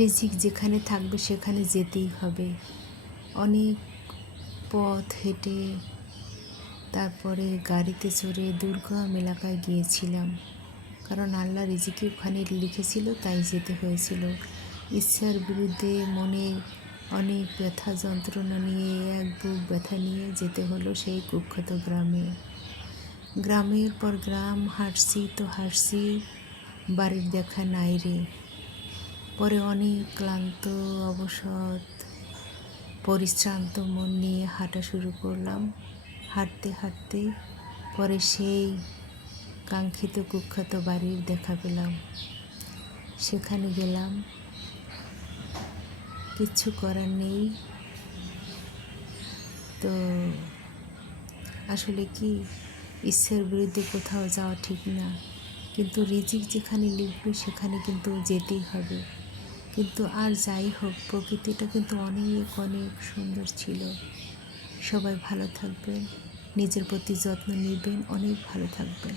রিজিক যেখানে থাকবে সেখানে যেতেই হবে। অনেক পথ হেঁটে তারপরে গাড়িতে চড়ে দুর্গম এলাকায় গিয়েছিলাম, কারণ আল্লাহ রিজিকে ওখানে লিখেছিল, তাই যেতে হয়েছিল। ইচ্ছার বিরুদ্ধে মনে অনেক ব্যথা যন্ত্রণা নিয়ে, এক বুক ব্যথা নিয়ে যেতে হলো সেই কুখ্যাত গ্রামে। গ্রামের পর গ্রাম হাঁটছি তো হাঁটছি, বাড়ির দেখা নাই রে। পরে অনেক ক্লান্ত, অবসাদ, পরিশ্রান্ত মন নিয়ে হাঁটা শুরু করলাম। হাঁটতে হাঁটতে পরে সেই কাঙ্ক্ষিত কুখ্যাত বাড়ির দেখা পেলাম। সেখানে গেলাম, কিচ্ছু করার নেই। তো আসলে কি, ইচ্ছার বিরুদ্ধে কোথাও যাওয়া ঠিক না, কিন্তু রিজিক যেখানে লিখবে সেখানে কিন্তু যেতেই হবে। কিন্তু আর যাই হোক, প্রকৃতিটা কিন্তু অনেক অনেক সুন্দর ছিল। সবাই ভালো থাকবেন, নিজের প্রতি যত্ন নেবেন, অনেক ভালো থাকবেন।